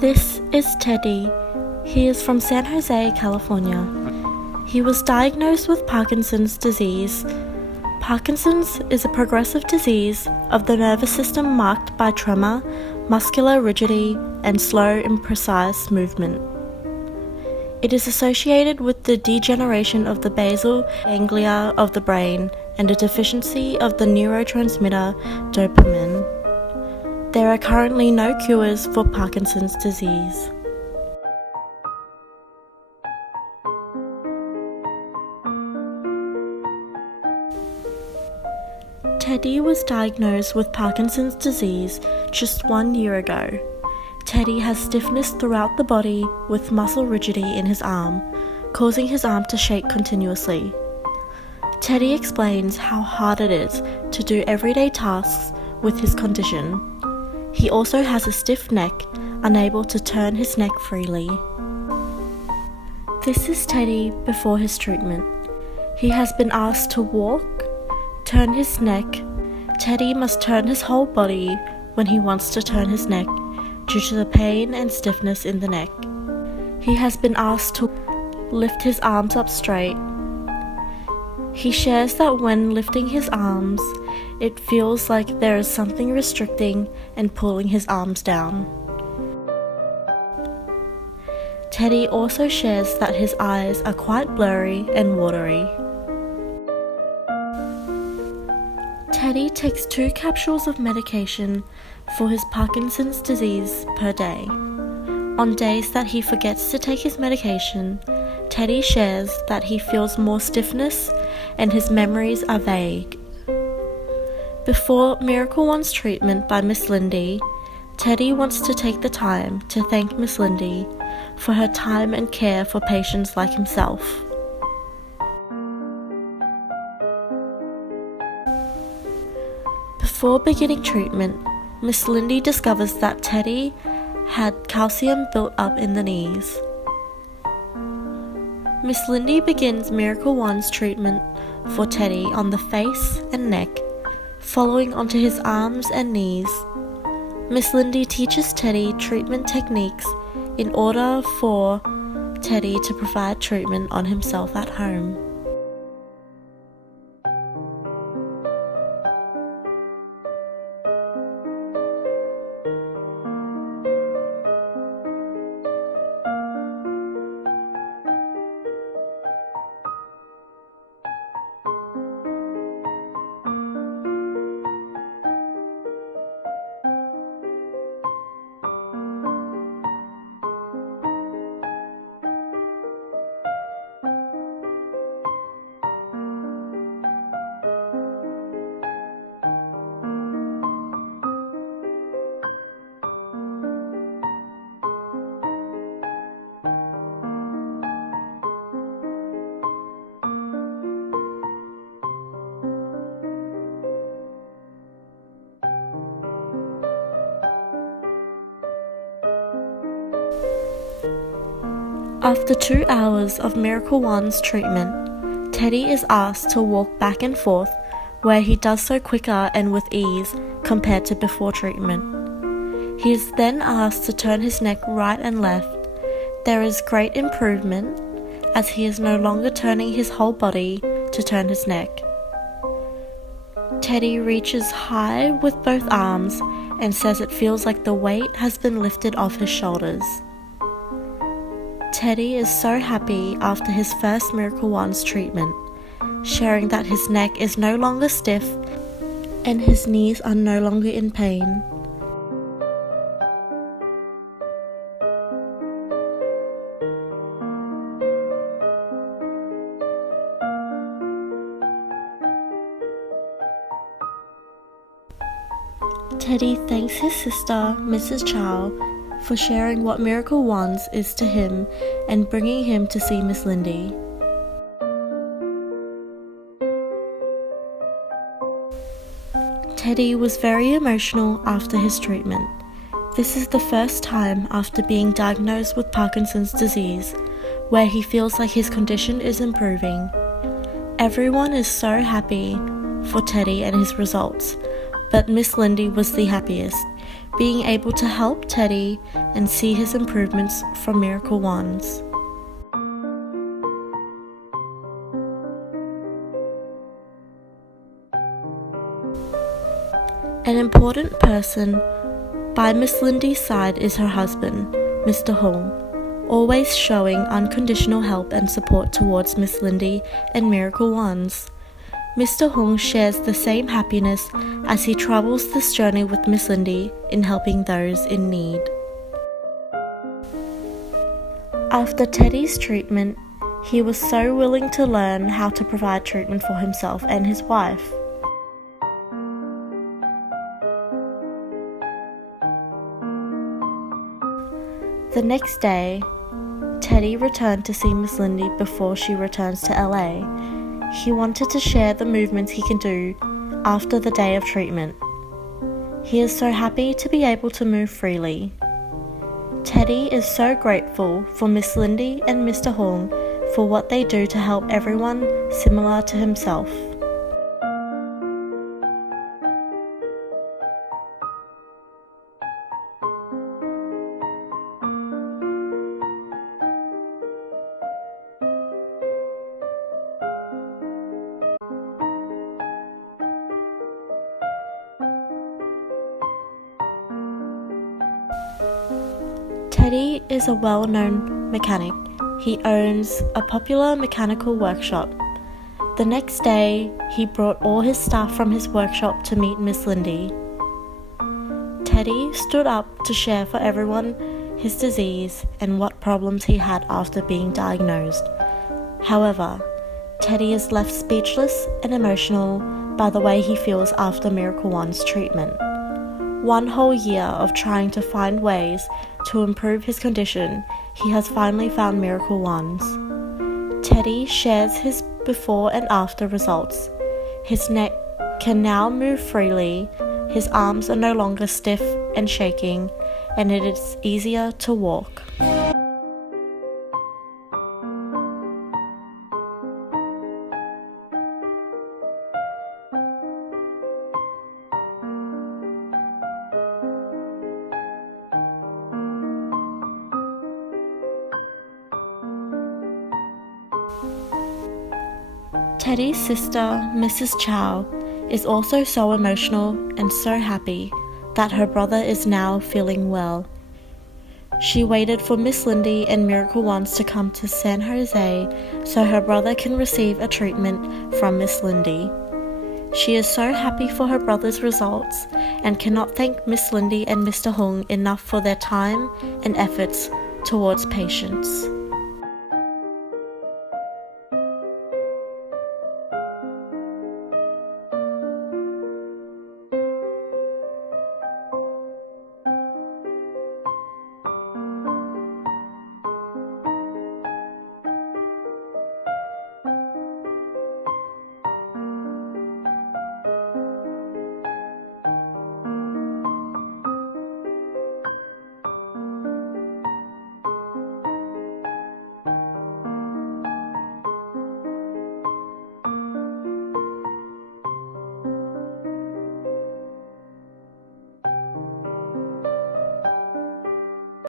This is Teddy. He is from San Jose, California. He was diagnosed with Parkinson's disease. Parkinson's is a progressive disease of the nervous system marked by tremor, muscular rigidity, and slow, imprecise movement. It is associated with the degeneration of the basal ganglia of the brain and a deficiency of the neurotransmitter dopamine. There are currently no cures for Parkinson's disease. Teddy was diagnosed with Parkinson's disease just 1 year ago. Teddy has stiffness throughout the body with muscle rigidity in his arm, causing his arm to shake continuously. Teddy explains how hard it is to do everyday tasks with his condition. He also has a stiff neck, unable to turn his neck freely. This is Teddy before his treatment. He has been asked to walk, turn his neck. Teddy must turn his whole body when he wants to turn his neck due to the pain and stiffness in the neck. He has been asked to lift his arms up straight. He shares that when lifting his arms, it feels like there is something restricting and pulling his arms down. Teddy also shares that his eyes are quite blurry and watery. Teddy takes 2 capsules of medication for his Parkinson's disease per day. On days that he forgets to take his medication, Teddy shares that he feels more stiffness and his memories are vague. Before Miracle One's treatment by Miss Lindy, Teddy wants to take the time to thank Miss Lindy for her time and care for patients like himself. Before beginning treatment, Miss Lindy discovers that Teddy had calcium built up in the knees. Miss Lindy begins Miracle One's treatment for Teddy on the face and neck, following onto his arms and knees. Miss Lindy teaches Teddy treatment techniques in order for Teddy to provide treatment on himself at home. After 2 hours of Miracle One's treatment, Teddy is asked to walk back and forth, where he does so quicker and with ease compared to before treatment. He is then asked to turn his neck right and left. There is great improvement, as he is no longer turning his whole body to turn his neck. Teddy reaches high with both arms and says it feels like the weight has been lifted off his shoulders. Teddy is so happy after his first Miracle One's treatment, sharing that his neck is no longer stiff and his knees are no longer in pain. Teddy thanks his sister, Mrs. Chow, for sharing what Miracle One's is to him and bringing him to see Miss Lindy. Teddy was very emotional after his treatment. This is the first time after being diagnosed with Parkinson's disease where he feels like his condition is improving. Everyone is so happy for Teddy and his results, but Miss Lindy was the happiest, being able to help Teddy and see his improvements from Miracle Wands. An important person by Miss Lindy's side is her husband, Mr. Hung, always showing unconditional help and support towards Miss Lindy and Miracle Wands. Mr. Hung shares the same happiness as he travels this journey with Miss Lindy in helping those in need. After Teddy's treatment, he was so willing to learn how to provide treatment for himself and his wife. The next day, Teddy returned to see Miss Lindy before she returns to LA. He wanted to share the movements he can do after the day of treatment. He is so happy to be able to move freely. Teddy is so grateful for Miss Lindy and Mr. Hung for what they do to help everyone similar to himself. Teddy is a well-known mechanic. He owns a popular mechanical workshop. The next day, he brought all his staff from his workshop to meet Miss Lindy. Teddy stood up to share for everyone his disease and what problems he had after being diagnosed. However, Teddy is left speechless and emotional by the way he feels after Miracle Wands treatment. One whole year of trying to find ways to improve his condition, he has finally found Miracle Wands. Teddy shares his before and after results. His neck can now move freely, his arms are no longer stiff and shaking, and it is easier to walk. Teddy's sister, Mrs. Chow, is also so emotional and so happy that her brother is now feeling well. She waited for Miss Lindy and Miracle Wands to come to SanJose so her brother can receive a treatment from Miss Lindy. She is so happy for her brother's results and cannot thank Miss Lindy and Mr. Hung enough for their time and efforts towards patients.